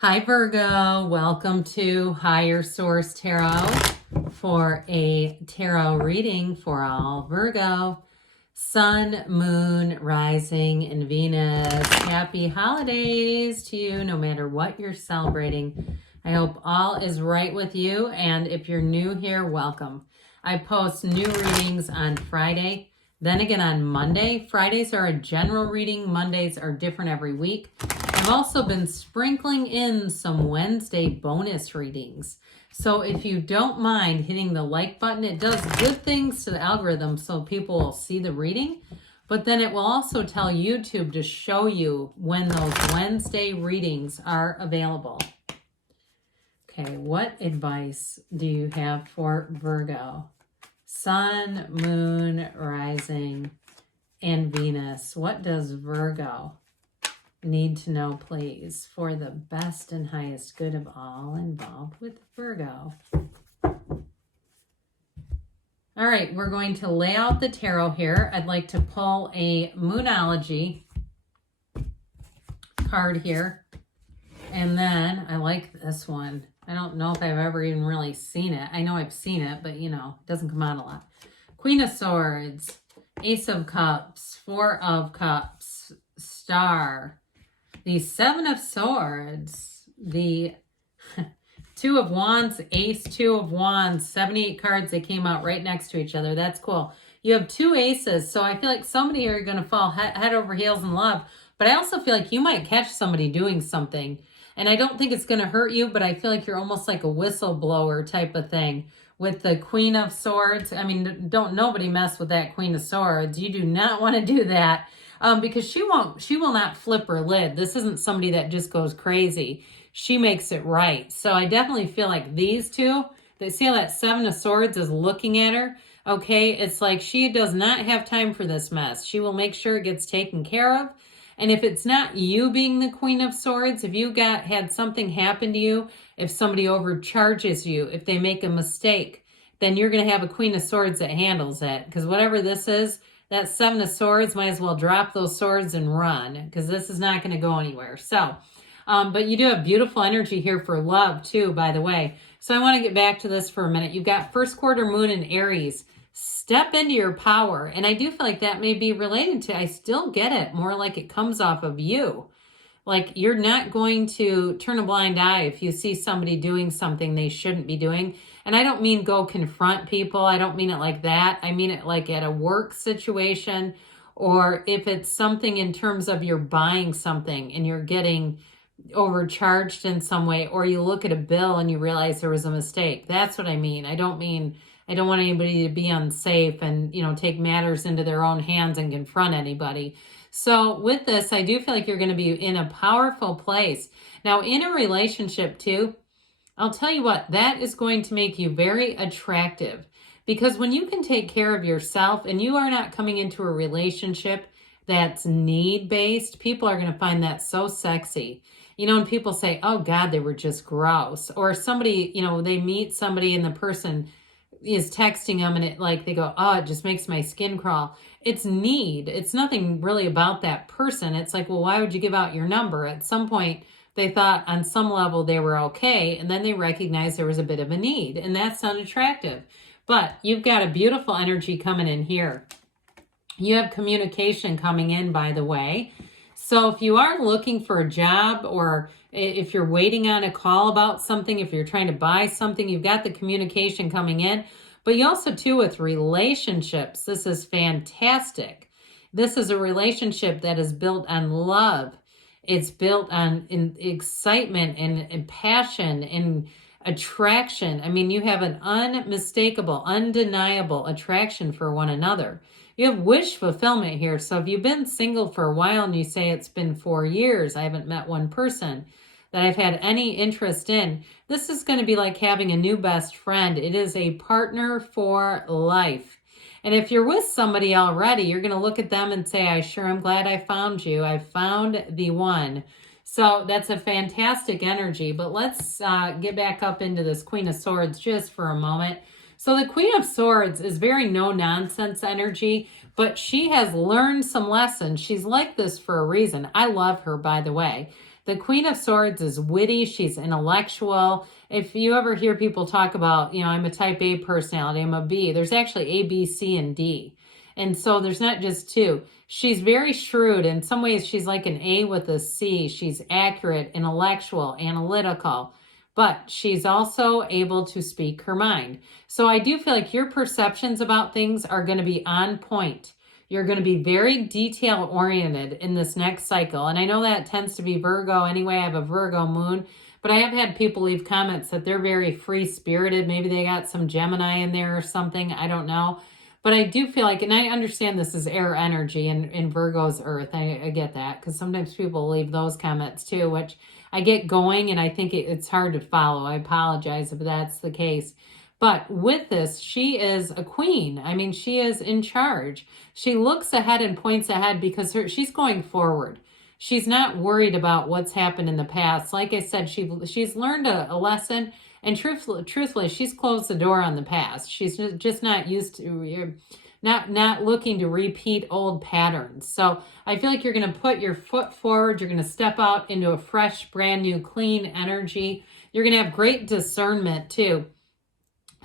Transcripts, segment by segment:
Hi Virgo, welcome to Higher Source Tarot for a tarot reading for all Virgo, Sun, Moon, Rising, and Venus. Happy holidays to you, no matter what you're celebrating. I hope all is right with you, and if you're new here, welcome. I post new readings on Friday, then again on Monday. Fridays are a general reading, Mondays are different every week. I've also been sprinkling in some Wednesday bonus readings. So if you don't mind hitting the like button, it does good things to the algorithm so people will see the reading. But then it will also tell YouTube to show you when those Wednesday readings are available. Okay, what advice do you have for Virgo? Sun, Moon, Rising, and Venus. What does Virgo need to know, please, for the best and highest good of all involved with Virgo? All right, we're going to lay out the tarot here. I'd like to pull a Moonology card here. And then I like this one. I don't know if I've ever even really seen it. I know I've seen it, but you know, it doesn't come out a lot. Queen of Swords, Ace of Cups, Four of Cups, Star, the Seven of Swords, the Two of Wands, Ace, Two of Wands, 78 cards. They came out right next to each other. That's cool. You have two aces, so I feel like somebody are going to fall head over heels in love, but I also feel like you might catch somebody doing something, and I don't think it's going to hurt you, but I feel like you're almost like a whistleblower type of thing with the Queen of Swords. I mean, don't nobody mess with that Queen of Swords. You do not want to do that. Because she will not flip her lid. This isn't somebody that just goes crazy. She makes it right. So I definitely feel like these two, they see how that Seven of Swords is looking at her. Okay, it's like she does not have time for this mess. She will make sure it gets taken care of. And if it's not you being the Queen of Swords, if you had something happen to you, if somebody overcharges you, if they make a mistake, then you're going to have a Queen of Swords that handles it. Because whatever this is, that Seven of Swords, might as well drop those swords and run, because this is not going to go anywhere. So, but you do have beautiful energy here for love too, by the way. So I want to get back to this for a minute. You've got first quarter moon in Aries. Step into your power. And I do feel like that may be related to, I still get it more like it comes off of you. Like you're not going to turn a blind eye if you see somebody doing something they shouldn't be doing. And I don't mean go confront people. I don't mean it like that. I mean it like at a work situation, or if it's something in terms of you're buying something and you're getting overcharged in some way, or you look at a bill and you realize there was a mistake. That's what I mean. I don't want anybody to be unsafe and, take matters into their own hands and confront anybody. So with this, I do feel like you're going to be in a powerful place. Now, in a relationship too, I'll tell you what, that is going to make you very attractive, because when you can take care of yourself and you are not coming into a relationship that's need-based, people are going to find that so sexy. And people say, oh God, they were just gross. Or somebody, they meet somebody and the person is texting them and they go, oh, it just makes my skin crawl. It's need. It's nothing really about that person. It's like, well, why would you give out your number? At some point, they thought on some level they were okay, and then they recognized there was a bit of a need, and that's not attractive. But you've got a beautiful energy coming in here. You have communication coming in, by the way. So if you are looking for a job, or if you're waiting on a call about something, if you're trying to buy something, you've got the communication coming in. But you also, too, with relationships, this is fantastic. This is a relationship that is built on love. It's built on excitement and passion and attraction. I mean, you have an unmistakable, undeniable attraction for one another. You have wish fulfillment here. So if you've been single for a while and you say it's been 4 years, I haven't met one person that I've had any interest in, this is going to be like having a new best friend. It is a partner for life. And if you're with somebody already, you're going to look at them and say, I sure am glad I found you. I found the one. So that's a fantastic energy. But let's get back up into this Queen of Swords just for a moment. So the Queen of Swords is very no-nonsense energy, but she has learned some lessons. She's like this for a reason. I love her, by the way. The Queen of Swords is witty. She's intellectual. If you ever hear people talk about, I'm a type A personality, I'm a B, there's actually A, B, C, and D. And so there's not just two. She's very shrewd. In some ways, she's like an A with a C. She's accurate, intellectual, analytical, but she's also able to speak her mind. So I do feel like your perceptions about things are going to be on point. You're going to be very detail oriented in this next cycle. And I know that tends to be Virgo anyway. I have a Virgo moon, but I have had people leave comments that they're very free spirited. Maybe they got some Gemini in there or something. I don't know. But I do feel like, and I understand this is air energy in Virgo's earth. I get that, because sometimes people leave those comments too, which I get going, and I think it's hard to follow. I apologize if that's the case. But with this, she is a queen. I mean, she is in charge. She looks ahead and points ahead because she's going forward. She's not worried about what's happened in the past. Like I said, she's learned a lesson. And truthfully, she's closed the door on the past. She's just not used to, not looking to repeat old patterns. So I feel like you're going to put your foot forward. You're going to step out into a fresh, brand new, clean energy. You're going to have great discernment too.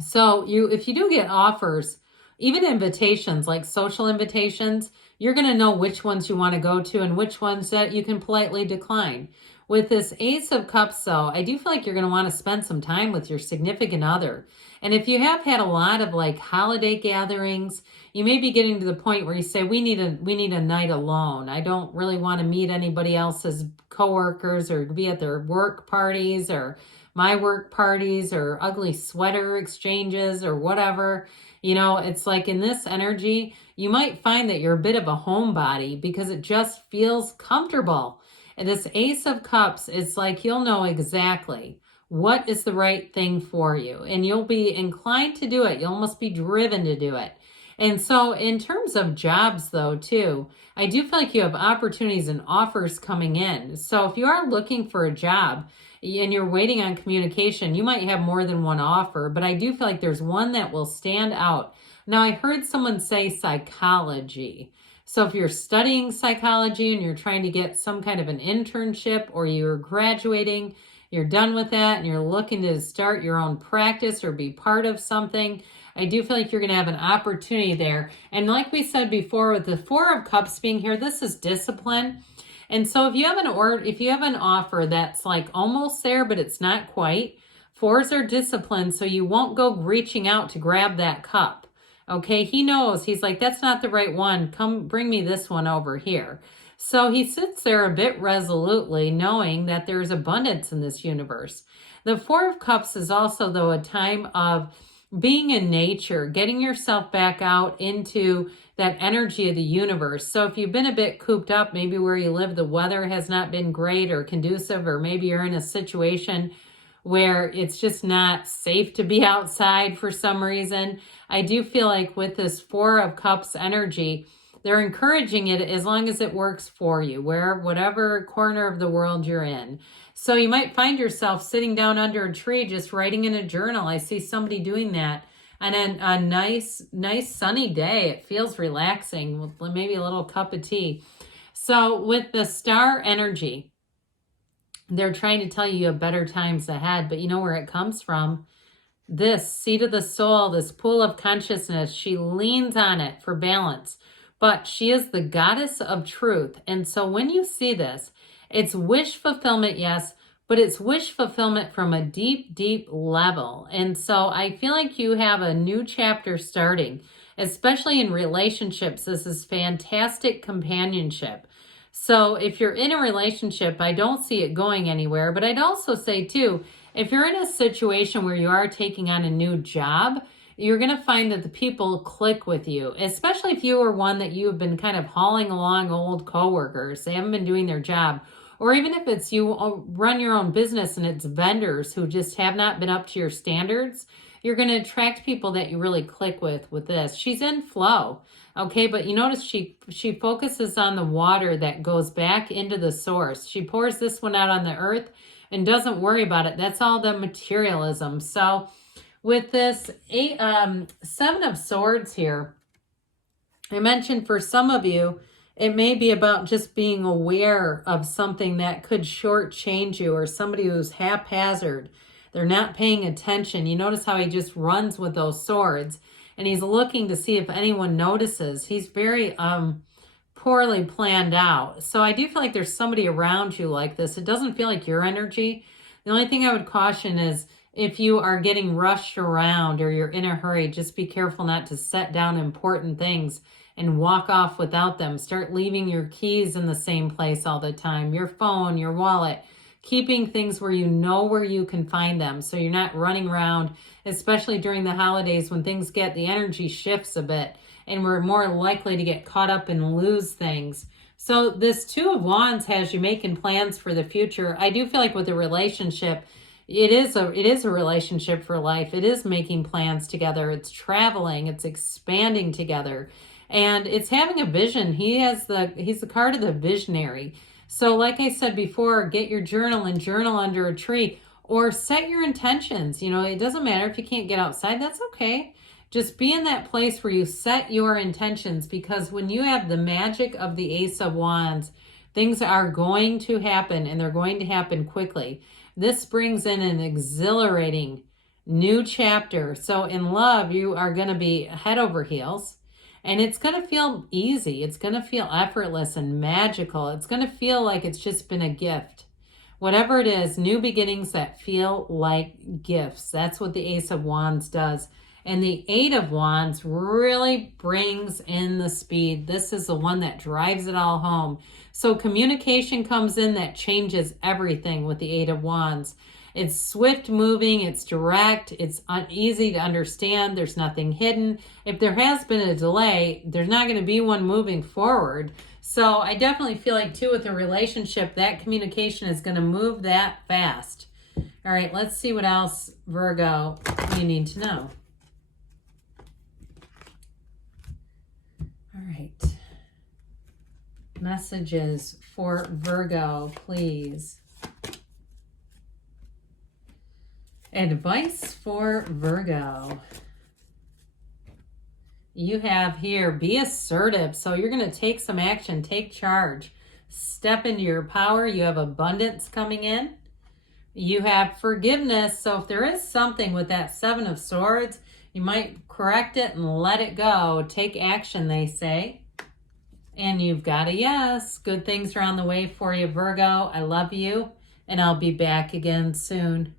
So if you do get offers, even invitations, like social invitations, you're going to know which ones you want to go to and which ones that you can politely decline. With this Ace of Cups, though, I do feel like you're going to want to spend some time with your significant other. And if you have had a lot of like holiday gatherings, you may be getting to the point where you say, we need a night alone. I don't really want to meet anybody else's coworkers or be at their work parties or my work parties or ugly sweater exchanges or whatever. It's like in this energy, you might find that you're a bit of a homebody because it just feels comfortable. And this Ace of Cups, it's like you'll know exactly what is the right thing for you. And you'll be inclined to do it. You'll almost be driven to do it. And so in terms of jobs, though, too, I do feel like you have opportunities and offers coming in. So if you are looking for a job and you're waiting on communication, you might have more than one offer. But I do feel like there's one that will stand out. Now, I heard someone say psychology. So if you're studying psychology and you're trying to get some kind of an internship, or you're graduating, you're done with that and you're looking to start your own practice or be part of something, I do feel like you're going to have an opportunity there. And like we said before, with the Four of Cups being here, this is discipline. And so if you have an offer that's like almost there, but it's not quite, fours are discipline, so you won't go reaching out to grab that cup. Okay, he knows. He's like, that's not the right one. Come bring me this one over here. So he sits there a bit resolutely, knowing that there's abundance in this universe. The Four of Cups is also, though, a time of being in nature, getting yourself back out into that energy of the universe. So if you've been a bit cooped up, maybe where you live, the weather has not been great or conducive, or maybe you're in a situation where it's just not safe to be outside for some reason. I do feel like with this Four of Cups energy, they're encouraging it as long as it works for you, whatever corner of the world you're in. So you might find yourself sitting down under a tree, just writing in a journal. I see somebody doing that on a nice sunny day. It feels relaxing with maybe a little cup of tea. So with the star energy, they're trying to tell you have better times ahead, but you know where it comes from. This seat of the soul, this pool of consciousness, she leans on it for balance, but she is the goddess of truth. And so when you see this, it's wish fulfillment, yes, but it's wish fulfillment from a deep, deep level. And so I feel like you have a new chapter starting, especially in relationships. This is fantastic companionship. So if you're in a relationship, I don't see it going anywhere. But I'd also say, too, if you're in a situation where you are taking on a new job, you're going to find that the people click with you, especially if you are one that you've been kind of hauling along old coworkers. They haven't been doing their job. Or even if it's you run your own business and it's vendors who just have not been up to your standards, you're going to attract people that you really click with this. She's in flow. Okay, but you notice she focuses on the water that goes back into the source. She pours this one out on the earth and doesn't worry about it. That's all the materialism. So with this Seven of Swords here, I mentioned for some of you, It may be about just being aware of something that could shortchange you, or somebody who's haphazard. They're not paying attention. You notice how he just runs with those swords, and he's looking to see if anyone notices. He's very poorly planned out. So I do feel like there's somebody around you like this. It doesn't feel like your energy. The only thing I would caution is if you are getting rushed around or you're in a hurry, just be careful not to set down important things and walk off without them. Start leaving your keys in the same place all the time, your phone, your wallet, keeping things where you know where you can find them, so you're not running around, especially during the holidays when the energy shifts a bit and we're more likely to get caught up and lose things. So this Two of Wands has you making plans for the future. I do feel like with a relationship, it is a relationship for life. It is making plans together. It's traveling. It's expanding together. And it's having a vision. He's the card of the visionary. So like I said before, get your journal and journal under a tree, or set your intentions. You know, it doesn't matter if you can't get outside. That's okay. Just be in that place where you set your intentions, because when you have the magic of the Ace of Wands, things are going to happen, and they're going to happen quickly. This brings in an exhilarating new chapter. So in love, you are going to be head over heels, and it's going to feel easy. It's going to feel effortless and magical. It's going to feel like it's just been a gift. Whatever it is, new beginnings that feel like gifts. That's what the Ace of Wands does. And the Eight of Wands really brings in the speed. This is the one that drives it all home. So communication comes in that changes everything with the Eight of Wands. It's swift moving, it's direct, it's easy to understand, there's nothing hidden. If there has been a delay, there's not going to be one moving forward. So I definitely feel like too with a relationship, that communication is going to move that fast. All right, let's see what else, Virgo, you need to know. All right. Messages for Virgo, please. Advice for Virgo. You have here, be assertive. So you're going to take some action, take charge, step into your power. You have abundance coming in. You have forgiveness. So if there is something with that Seven of Swords, you might correct it and let it go. Take action, they say. And you've got a yes. Good things are on the way for you, Virgo. I love you, and I'll be back again soon.